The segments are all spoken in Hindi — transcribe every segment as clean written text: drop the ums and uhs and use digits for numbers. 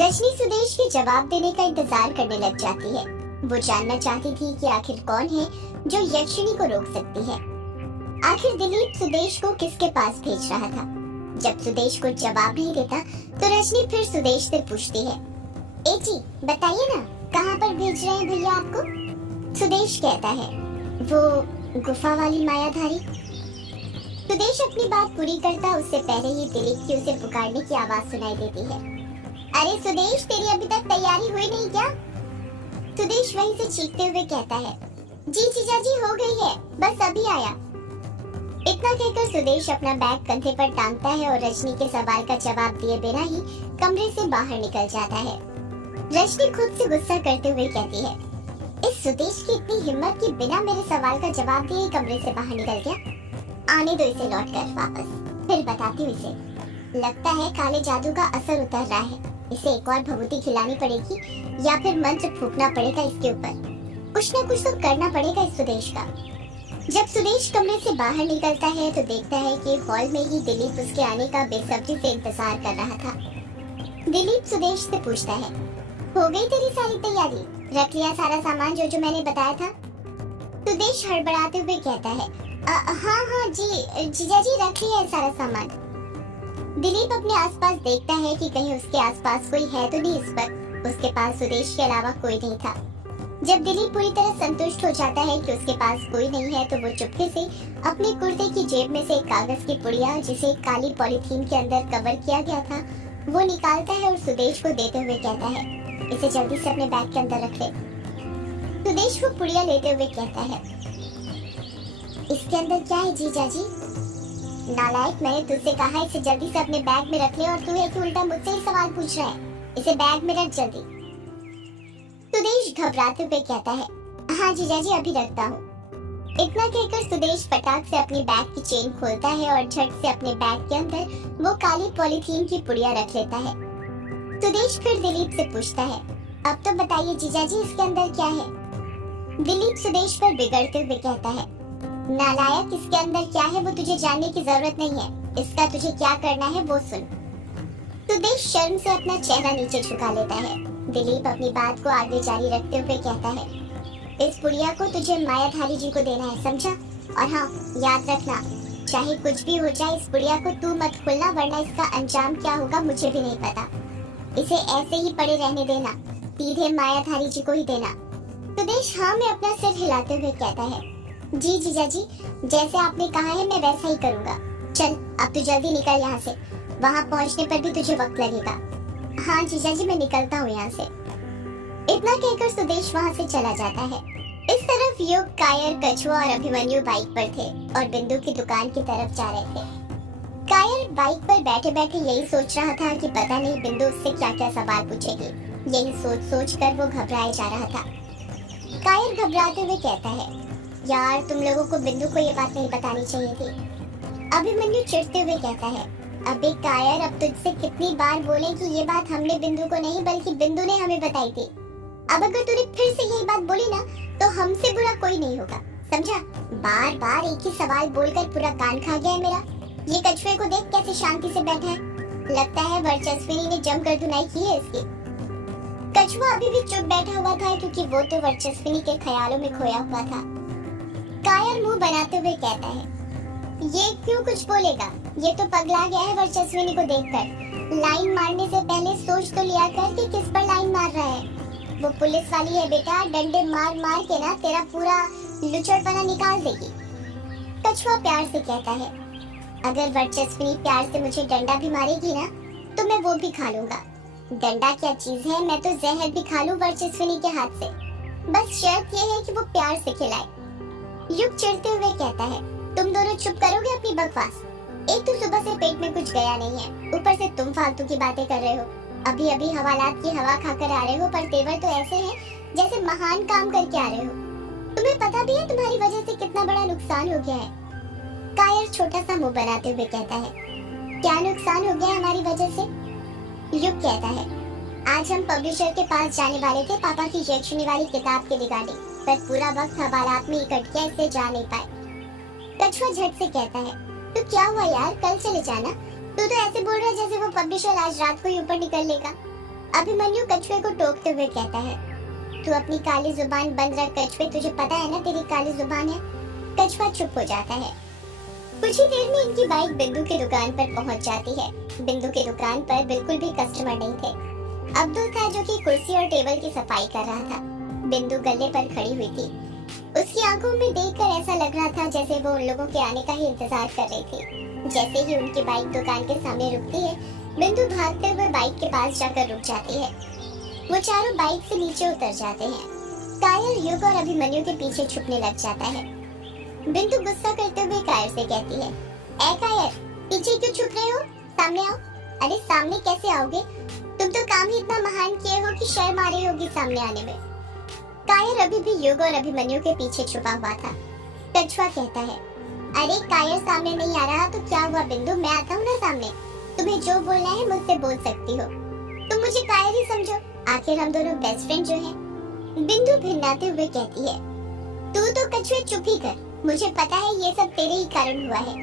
रजनी सुदेश के जवाब देने का इंतजार करने लग जाती है। वो जानना चाहती थी कि आखिर कौन है जो यक्षिणी को रोक सकती है। आखिर दिलीप सुदेश को किसके पास भेज रहा था? जब सुदेश को जवाब नहीं देता तो रजनी फिर सुदेश से पूछती है, ए जी बताइए ना, कहाँ पर भेज रहे हैं भैया आपको? सुदेश कहता है, वो गुफा वाली मायाधारी। सुदेश अपनी बात पूरी करता उससे पहले ही दिलीप की उसे पुकारने की आवाज सुनाई देती है। अरे सुदेश, तेरी अभी तक तैयारी हुई नहीं क्या? सुदेश वहीं से चीखते हुए कहता है, जी जीजा जी हो गई है, बस अभी आया। इतना कहकर सुदेश अपना बैग कंधे पर टांगता है और रजनी के सवाल का जवाब दिए बिना ही कमरे से बाहर निकल जाता है। रजनी खुद से गुस्सा करते हुए कहती है, इस सुदेश की इतनी हिम्मत कि बिना मेरे सवाल का जवाब दिए कमरे से बाहर निकल गया। आने दो इसे लौट कर वापस, फिर बताती हूँ इसे। लगता है काले जादू का असर उतर रहा है। इसे एक और भभूति खिलानी पड़ेगी या फिर मंत्र फूकना पड़ेगा इसके ऊपर। कुछ न कुछ तो करना पड़ेगा इस सुदेश का। जब सुदेश कमरे से बाहर निकलता है तो देखता है कि हॉल में ही दिलीप उसके आने का बेसब्री से इंतजार कर रहा था। दिलीप सुदेश से पूछता है, हो गई तेरी सारी तैयारी? रख लिया सारा सामान जो मैंने बताया था? सुदेश हड़बड़ाते हुए कहता है, हाँ जी जीजा जी रख लिया है सारा सामान। दिलीप अपने आसपास देखता है कि कहीं उसके आसपास कोई है तो नहीं। इस वक्त उसके पास सुदेश के अलावा कोई नहीं था। जब दिलीप पूरी तरह संतुष्ट हो जाता है कि उसके पास कोई नहीं है तो वो चुपके से अपने कुर्ते की जेब में से एक कागज की पुड़िया, जिसे काली पॉलीथीन के अंदर कवर किया गया था, वो निकालता है और सुदेश को देते हुए कहता है, इसे जल्दी से अपने बैग के अंदर रख ले। सुदेश वो पुड़िया लेते हुए कहता है, इसके अंदर क्या है जीजा जी? नालायक, मैंने तुझसे कहा इसे जल्दी से अपने बैग में रख ले और तू है कि उल्टा मुझसे ही सवाल पूछ रहा है। इसे बैग में रख जल्दी। सुदेश घबराते हुए कहता है, हाँ जीजा जी अभी रखता हूँ। इतना कहकर सुदेश फटाक से अपनी बैग की चेन खोलता है और झट से अपने बैग के अंदर वो काली पॉलीथीन की पुड़िया रख लेता है। सुदेश फिर दिलीप से पूछता है, अब तो बताइए जीजा जी इसके अंदर क्या है? दिलीप सुदेश पर बिगड़ते हुए कहता है, नालायक, इसके अंदर क्या है वो तुझे जानने की जरूरत नहीं है। इसका तुझे क्या करना है वो सुन। सुदेश शर्म से अपना चेहरा नीचे झुका लेता है। दिलीप अपनी बात को आगे जारी रखते हुए कहता है, इस पुड़िया को तुझे मायाधारी जी को देना है, समझा? और हाँ याद रखना, चाहे कुछ भी हो जाए इस पुड़िया को तू मत खोलना, वरना इसका अंजाम क्या होगा मुझे भी नहीं पता। इसे ऐसे ही पड़े रहने देना, सीधे मायाधारी जी को ही देना। सुदेश हाँ में अपना सिर हिलाते हुए कहता है, जी जीजा जी, जैसे आपने कहा है मैं वैसा ही करूँगा। चल अब तू जल्दी निकल यहाँ से, वहाँ पहुँचने पर भी तुझे वक्त लगेगा। हाँ जीजा जी मैं निकलता हूँ यहाँ से। इतना कहकर सुदेश वहाँ से चला जाता है। इस तरफ युग, कायर, कछुआ और अभिमन्यु बाइक पर थे और बिंदु की दुकान की तरफ जा रहे थे। कायर बाइक पर बैठे बैठे यही सोच रहा था कि पता नहीं बिंदु उससे क्या क्या सवाल पूछेगी। यही सोच सोच कर वो घबराया जा रहा था। कायर घबराते हुए कहता है, यार तुम लोगों को बिंदु को ये बात नहीं बतानी चाहिए थी। अभिमन्यु चिढ़ते हुए कहता है, अबे कायर, अब तुझसे कितनी बार बोले कि ये बात हमने बिंदु को नहीं बल्कि बिंदु ने हमें बताई थी। अब अगर तूने फिर से यही बात बोली ना तो हमसे बुरा कोई नहीं होगा, समझा? बार बार एक ही सवाल बोलकर पूरा कान खा गया है मेरा। ये कछुए को देख कैसे शांति से बैठा है, लगता है वर्चस्विनी ने जमकर धुनाई की है इसकी। कछुआ अभी भी चुप बैठा हुआ था क्योंकि वो तो वर्चस्विनी के ख्यालों में खोया हुआ था। कायर मुंह बनाते हुए कहता है, ये क्यों कुछ बोलेगा? ये तो पगला गया है वर्चस्विनी को देखकर। लाइन मारने से पहले सोच तो लिया कर कि किस पर लाइन मार रहा है। वो पुलिस वाली है बेटा, डंडे मार मार के ना तेरा पूरा लुचड़पना निकाल देगी। कछुआ प्यार से कहता है, अगर वर्चस्विनी प्यार से मुझे डंडा भी मारेगी ना तो मैं वो भी खा लूंगा। डंडा क्या चीज है, मैं तो जहर भी खा लूं वर्चस्विनी के हाथ से। बस शर्त ये है कि वो प्यार से खिलाए। युग चिढ़ते हुए कहता है, तुम दोनों चुप करोगे अपनी बकवास? एक तो सुबह से पेट में कुछ गया नहीं है, ऊपर से तुम फालतू की बातें कर रहे हो। अभी अभी हवालात की हवा खाकर आ रहे हो, पर तेवर तो ऐसे हैं जैसे महान काम करके आ रहे हो। तुम्हें पता भी है तुम्हारी वजह से कितना बड़ा नुकसान हो गया है? कायर छोटा सा मुंह बनाते हुए कहता है, क्या नुकसान हो गया हमारी वजह से? युग कहता है, आज हम पब्लिशर के पास जाने वाले थे पापा की यक्षिणी वाली किताब के रिगार्डिंग, पर पूरा वक्त हवालात में इकट गया इसलिए जा नहीं पाए। कछुआ झट से कहता है, तो क्या हुआ यार, कल चले जाना। तू तो ऐसे बोल रहा है जैसे वो पब्लिशर आज रात को ही ऊपर निकल लेगा। अभिमन्यु कछुए को टोकते हुए कहता है, तू अपनी काली जुबान बंद रख कछुए, तुझे पता है ना तेरी काली जुबान है। कछुआ चुप हो जाता है। कुछ ही देर में इनकी बाइक बिंदु की दुकान पर पहुंच जाती है। बिंदु की दुकान पर बिल्कुल भी कस्टमर नहीं थे। अब्दुल था जो कि कुर्सी और टेबल की सफाई कर रहा था। बिंदु गल्ले पर खड़ी हुई थी। उसकी आंखों में देखकर ऐसा लग रहा था जैसे वो उन लोगों के आने का ही इंतजार कर रही थी। जैसे ही उनकी बाइक दुकान के सामने रुकती है, बिंदु भागते हुए बाइक के पास जाकर रुक जाती है। वो चारों बाइक से नीचे उतर जाते हैं। कायर युग और अभिमन्यु के पीछे छुपने लग जाता है। बिंदु गुस्सा करते हुए कायर से कहती है, ए कायर, पीछे क्यों छुप रहे हो? सामने आओ। अरे सामने कैसे आओगे? तुम तो काम ही इतना महान किए हो कि शर्म आ रही होगी सामने आने में। कायर अभी भी युग और अभिमन्यु के पीछे छुपा हुआ था। कछुआ कहता है, अरे कायर सामने नहीं आ रहा तो क्या हुआ बिंदु, मैं आता हूँ ना सामने। तुम्हें जो बोलना है मुझसे बोल सकती हो। तुम मुझे कायर ही समझो, आखिर हम दोनों बेस्ट फ्रेंड जो हैं। बिंदु भिन्नाते हुए कहती है, तू तो कछुए चुप ही कर, मुझे पता है ये सब तेरे ही कारण हुआ है।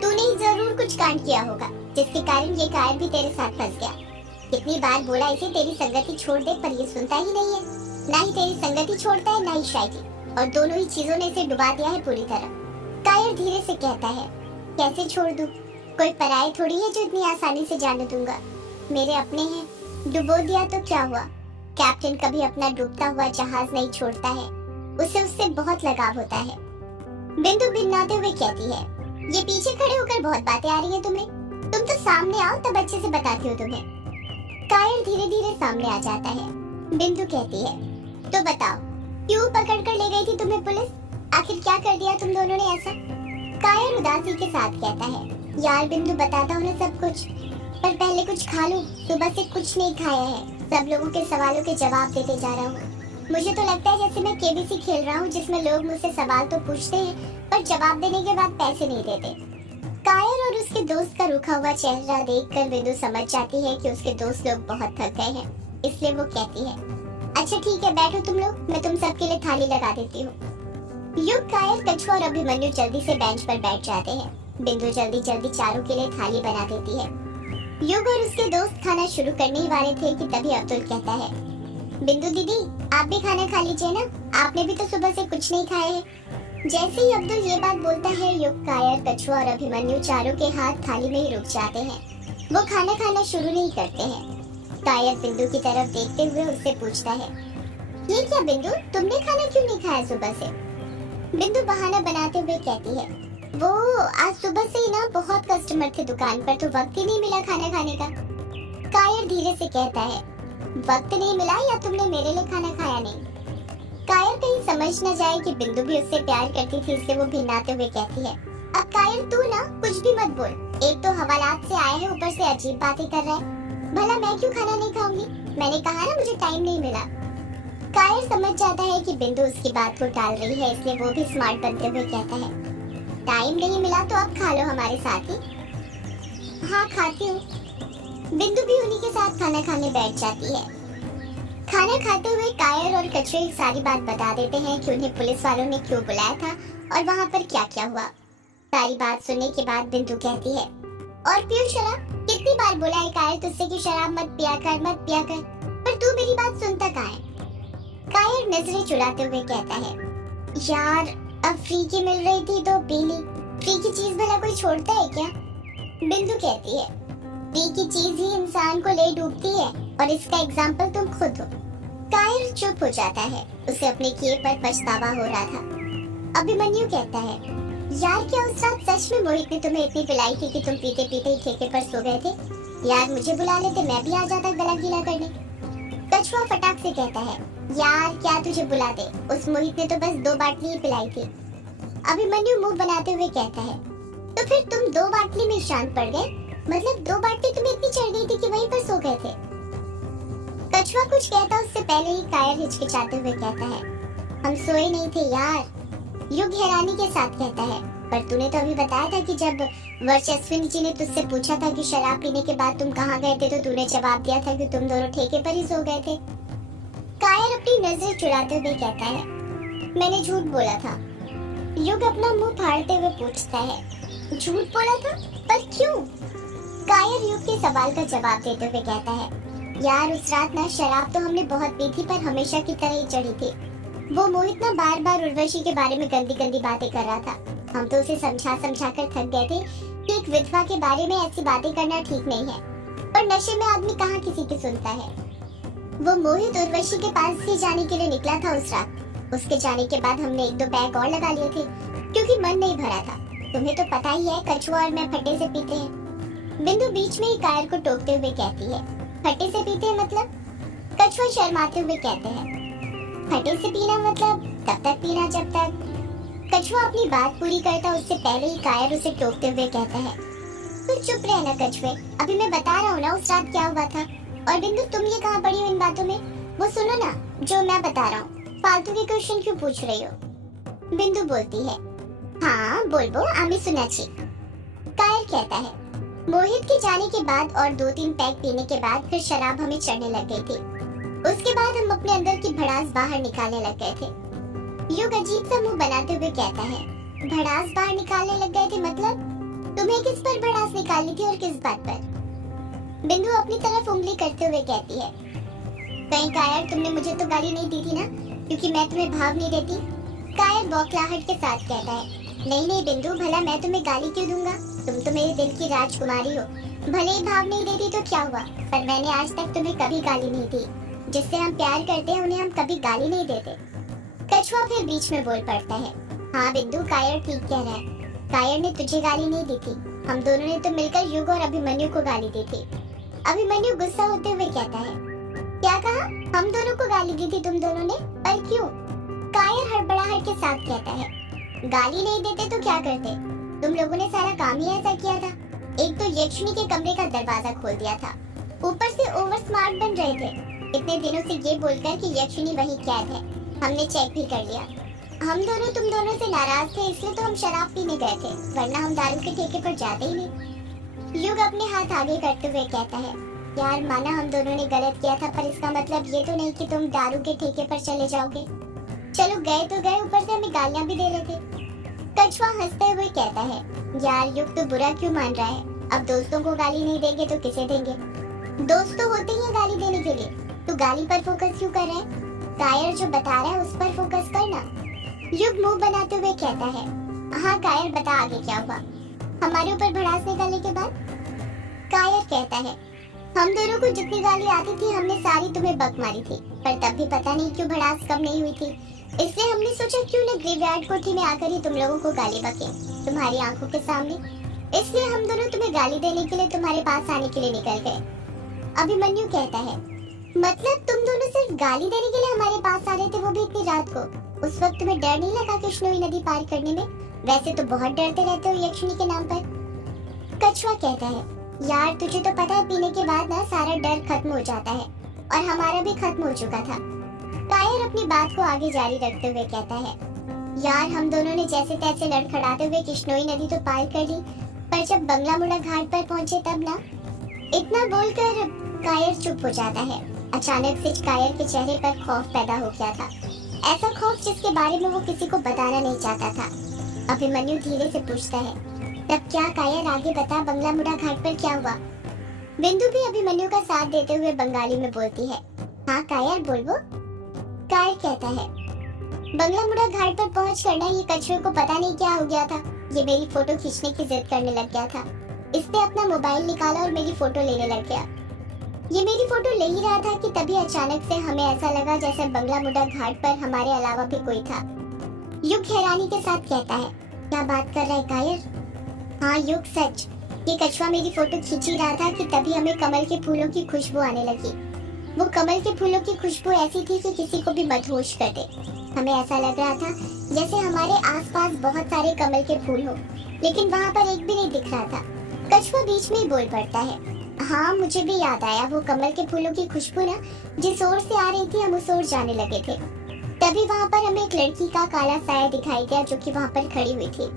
तूने ही जरूर कुछ कांड किया होगा जिसके कारण ये कायर भी तेरे साथ फंस गया। कितनी बार बोला इसे तेरी संगति छोड़ दे, पर ये सुनता ही नहीं है। ना ही तेरी संगति छोड़ता है, ना ही शायरी, और दोनों ही चीजों ने इसे डुबा दिया है पूरी तरह। कायर धीरे से कहता है, कैसे छोड़ दूं? कोई पराये थोड़ी है जो इतनी आसानी से जाने दूंगा। मेरे अपने हैं, डुबो दिया तो क्या हुआ? कैप्टन कभी अपना डूबता हुआ जहाज नहीं छोड़ता है, उसे उससे बहुत लगाव होता है। बिंदु भिन्नाते हुए कहती है, ये पीछे खड़े होकर बहुत बातें आ रही है तुम्हें। तुम तो सामने आओ, तब अच्छे से बताती हूँ तुम्हें। कायर धीरे धीरे सामने आ जाता है। बिंदु कहती है, तो बताओ, क्यों पकड़ कर ले गई थी तुम्हें पुलिस? आखिर क्या कर दिया तुम दोनों ने ऐसा? कायर उदासी के साथ कहता है, यार बिंदु बताता हूँ ना सब कुछ, पर पहले कुछ खा लूं। सुबह से कुछ नहीं खाया है, सब लोगों के सवालों के जवाब देते जा रहा हूँ। मुझे तो लगता है जैसे मैं केबीसी खेल रहा हूँ, जिसमें लोग मुझसे सवाल तो पूछते हैं पर जवाब देने के बाद पैसे नहीं देते। कायर और उसके दोस्त का रुखा हुआ चेहरा देखकर बिंदु समझ जाती है कि उसके दोस्त लोग बहुत थक गए हैं, इसलिए वो कहती है, अच्छा ठीक है बैठो तुम लोग, मैं तुम सबके लिए थाली लगा देती हूँ। युग, कायर, कछुआ और अभिमन्यु जल्दी से बेंच पर बैठ जाते हैं। बिंदु जल्दी जल्दी चारों के लिए थाली बना देती है। युग और उसके दोस्त खाना शुरू करने ही वाले थे कि तभी अब्दुल कहता है, बिंदु दीदी आप भी खाना खा लीजिए ना, आपने भी तो सुबह से कुछ नहीं खाया है। जैसे ही अब्दुल ये बात बोलता है, युग, कायर, कछुआ और अभिमन्यु चारों के हाथ थाली में ही रुक जाते हैं। वो खाना खाना शुरू नहीं करते हैं। कायर बिंदु की तरफ देखते हुए उससे पूछता है, ये क्या बिंदु, तुमने खाना क्यों नहीं खाया सुबह से? बिंदु बहाना बनाते हुए कहती है, वो आज सुबह से ही ना बहुत कस्टमर थे दुकान पर, तो वक्त ही नहीं मिला खाना खाने का। कायर धीरे से कहता है, वक्त नहीं मिला या तुमने मेरे लिए खाना खाया नहीं? कायर कहीं समझ न जाए कि बिंदु भी उससे प्यार करती थी, इसलिए वो भिन्नाते हुए कहती है, अब कायर तू ना कुछ भी मत बोल, एक तो हवालात से आया है, ऊपर से अजीब बातें कर रहा है। भला मैं क्यों खाना नहीं खाऊंगी? मैंने कहा ना मुझे टाइम नहीं मिला। कायर समझ जाता है कि बिंदु उसकी बात को टाल रही है, इसलिए वो भी स्मार्ट बनते हुए कहता है, टाइम नहीं मिला तो अब खा लो हमारे साथ ही। हाँ खाती हूँ। बिंदु भी उन्हीं के साथ खाना खाने बैठ जाती है। खाना खाते हुए कायर और कछुए सारी बात बता देते हैं कि उन्हें पुलिस वालों ने क्यों बुलाया था और वहाँ पर क्या क्या हुआ। सारी बात सुनने के बाद बिंदु कहती है, और पियो शराब, कितनी बार बोला है कायर तुझसे कि शराब मत पिया कर, मत पिया कर, पर तू मेरी बात सुनता कहाँ है? कायर नजरें चुराते हुए कहता है, यार अब फ्री की मिल रही थी तो पी ली, फ्री की चीज भला कोई छोड़ता है क्या? बिंदु कहती है, फ्री की चीज ही इंसान को ले डूबती है और इसका एग्जाम्पल तुम खुद हो। कायर चुप हो जाता है, उसे अपने किए पर पछतावा हो रहा था। अभिमन्यु कहता है, यार क्या उस रात सच में मोहित ने तुम्हें इतनी पिलाई थी कि तुम पीते पीते ही ठेके पर सो गए थे? यार मुझे बुला लेते, मैं भी आ जाता गला गीला करने। कछुआ फटाक से कहता है, यार क्या तुझे बुला दे, उस मोहित ने तो बस 2 बाटली ही पिलाई थी। अभिमन्यु मुंह बनाते हुए कहता है, तो फिर तुम 2 बाटली में शांत पड़ गए? मतलब 2 बाटली तुम्हें इतनी चढ़ गई थी कि वहीं पर सो गए थे? कछुआ कुछ कहता उससे पहले ही कायर हिचकिचाते हुए कहता है, हम सोए नहीं थे यार। युग हैरानी के साथ कहता है, पर तूने तो अभी बताया था कि जब वर्चस्विनी जी ने तुझसे पूछा था कि शराब पीने के बाद तुम कहाँ गए थे, तो तूने जवाब दिया था कि तुम दोनों ठेके पर ही सो गए थे। कायर अपनी नजर चुराते हुए कहता है, मैंने झूठ बोला था। युग अपना मुंह फाड़ते हुए पूछता है, झूठ बोला था? पर क्यों? कायर युग के सवाल का जवाब देते हुए कहता है, यार उस रात ना शराब तो हमने बहुत पी थी पर हमेशा की तरह ही चढ़ी थी। वो मोहित ना बार बार उर्वशी के बारे में गंदी गंदी बातें कर रहा था। हम तो उसे समझा समझा कर थक गए थे कि एक विधवा के बारे में ऐसी बातें करना ठीक नहीं है, पर नशे में आदमी कहाँ किसी की सुनता है। वो मोहित उर्वशी के पास भी जाने के लिए निकला था उस रात। उसके जाने के बाद हमने एक दो पैक और लगा लिए थे क्योंकि मन नहीं भरा था। तुम्हें तो पता ही है कछुआ और मैं फट्टे से पीते हैं। बिंदु बीच में ही कायर को टोकते हुए कहती है, फट्टे से पीते हैं मतलब? कछुआ शर्माते हुए कहते हैं, फटे से पीना मतलब तब तक पीना जब तक। कछुआ अपनी बात पूरी करता उससे पहले ही कायर उसे टोकते हुए कहता है, तो चुप रहना कछुए, अभी मैं बता रहा हूँ ना उस रात क्या हुआ था। और बिंदु तुम ये कहाँ पड़ी हो इन बातों में? वो सुनो ना जो मैं बता रहा हूँ, फालतू के क्वेश्चन क्यों पूछ रही हो? बिंदु बोलती है, हाँ बोल आमी सुना छी। कायर कहता है, मोहित के जाने के बाद और 2-3 पैक पीने के बाद फिर शराब हमें चढ़ने लग गई थी। उसके बाद हम अपने अंदर की भड़ास बाहर निकालने लग गए थे। युग अजीब सा मुंह बनाते हुए कहता है, भड़ास बाहर निकालने लग गए थे मतलब? तुम्हें किस पर भड़ास निकालनी थी और किस बात पर? बिंदु अपनी तरफ उंगली करते हुए कहती है, कहीं कायर तुमने मुझे तो गाली नहीं दी थी ना, क्योंकि मैं तुम्हें भाव नहीं देती? कायर बौखलाहट के साथ कहता है, नहीं बिंदु, भला मैं तुम्हें गाली क्यों दूंगा? तुम तो मेरे दिल की राजकुमारी हो। भले ही भाव नहीं देती तो क्या हुआ, पर मैंने आज तक तुम्हें कभी गाली नहीं दी। जिससे हम प्यार करते हैं उन्हें हम कभी गाली नहीं देते। कछुआ फिर बीच में बोल पड़ता है, हाँ बिंदु, कायर ठीक कह रहा है। कायर ने तुझे गाली नहीं दी थी, हम दोनों ने तो मिलकर युग और अभिमन्यु को गाली दी थी। अभिमन्यु गुस्सा होते हुए कहता है, क्या कहा? हम दोनों को गाली दी थी तुम दोनों ने? पर क्यों? कायर हड़बड़ाहट के साथ कहता है, गाली नहीं देते तो क्या करते? तुम लोगों ने सारा काम ही ऐसा किया था। एक तो यक्षिणी के कमरे का दरवाजा खोल दिया था, ऊपर से ओवर स्मार्ट बन रहे थे इतने दिनों से ये बोलकर कि यक्षिणी वहीं कैद है। हमने चेक भी कर लिया। हम दोनों तुम दोनों से नाराज थे, इसलिए तो हम शराब पीने गए थे, वरना हम दारू के ठेके पर जाते ही नहीं। युग अपने हाथ आगे करते हुए कहता है, यार माना हम दोनों ने गलत किया था, पर इसका मतलब ये तो नहीं कि तुम दारू के ठेके पर चले जाओगे। चलो गए तो गए, ऊपर से हमें गालियां भी दे रहे थे। कछुआ हंसते हुए कहता है, यार युग तो बुरा क्यों मान रहा है? अब दोस्तों को गाली नहीं देंगे तो किसे देंगे? दोस्त तो होते ही हैं गाली देने के लिए, तो गाली पर फोकस क्यों कर रहा है? कायर जो बता रहा है उस पर फोकस करना। युग मुंह बनाते हुए कहता है, हाँ कायर बता आगे क्या हुआ हमारे ऊपर भड़ास निकालने के बाद? कायर कहता है, हम दोनों को जितनी गाली आती थी हमने सारी तुम्हें बक मारी थी, पर तब भी पता नहीं क्यों भड़ास कम नहीं हुई थी। इसलिए हमने सोचा क्यों न ग्रेवयार्ड कोठी में आकर ही तुम लोगों को गाली बके तुम्हारी आंखों के सामने। इसलिए हम दोनों तुम्हें गाली देने के लिए तुम्हारे पास आने के लिए निकल गए। अभिमन्यु कहता है, मतलब तुम दोनों सिर्फ गाली देने के लिए हमारे पास आ रहे थे, वो भी इतनी रात को? उस वक्त तुम्हें डर नहीं लगा कृष्णोई नदी पार करने में? वैसे तो बहुत डरते रहते हो यक्षिणी के नाम पर। कछुआ कहता है, यार तुझे तो पता है पीने के बाद ना सारा डर खत्म हो जाता है, और हमारा भी खत्म हो चुका था। कायर अपनी बात को आगे जारी रखते हुए कहता है, यार हम दोनों ने जैसे तैसे लड़खड़ाते हुए कृष्णोई नदी तो पार कर ली, पर जब बंगला मुड़ा घाट पर पहुंचे तब ना। इतना बोलकर कायर चुप हो जाता है। अचानक से कायर के चेहरे पर खौफ पैदा हो गया था, ऐसा खौफ जिसके बारे में वो किसी को बताना नहीं चाहता था। अभिमन्यु धीरे से पूछता है, तब क्या कायर आगे बता, बंगला मुड़ा घाट पर क्या हुआ? बिंदु भी अभिमन्यु का साथ देते हुए बंगाली में बोलती है, हाँ कायर बोलो। कायर कहता है, बंगला मुड़ा घाट पर पहुंच कर ना ये कछुए को पता नहीं क्या हो गया था, ये मेरी फोटो खींचने की जिद करने लग गया था। इसने अपना मोबाइल निकाला और मेरी फोटो लेने लग गया। ये मेरी फोटो ले ही रहा था कि तभी अचानक से हमें ऐसा लगा जैसे बंगला मुड़ा घाट पर हमारे अलावा भी कोई था। युग हैरानी के साथ कहता है, क्या बात कर रहा है कायर? हाँ युग सच, ये कछुआ मेरी फोटो खींच ही रहा था कि तभी हमें कमल के फूलों की खुशबू आने लगी। वो कमल के फूलों की खुशबू ऐसी थी कि किसी को भी मदहोश कर दे। हमें ऐसा लग रहा था जैसे हमारे आसपास बहुत सारे कमल के फूल हो, लेकिन वहाँ पर एक भी नहीं दिख रहा था। कछुआ बीच में ही बोल पड़ता है, हाँ मुझे भी याद आया, वो कमल के फूलों की खुशबू ना जिस ओर से आ रही थी हम उस ओर जाने लगे थे। तभी वहाँ पर हमें एक लड़की का काला साया दिखाई दिया जो कि वहाँ पर खड़ी हुई थी।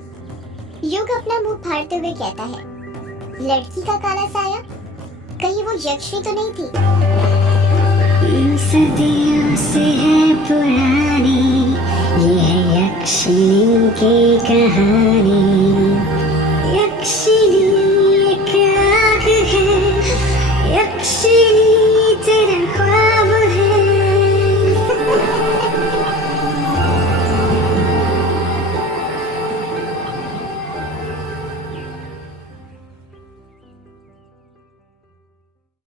युग अपना मुंह फाड़ते हुए कहता है, लड़की का काला साया? कहीं वो यक्षिणी तो नहीं थी? सदियों से है पुरानी ये है यक्षिणी की कहानी। यक्षिणी एक आग है, यक्षिणी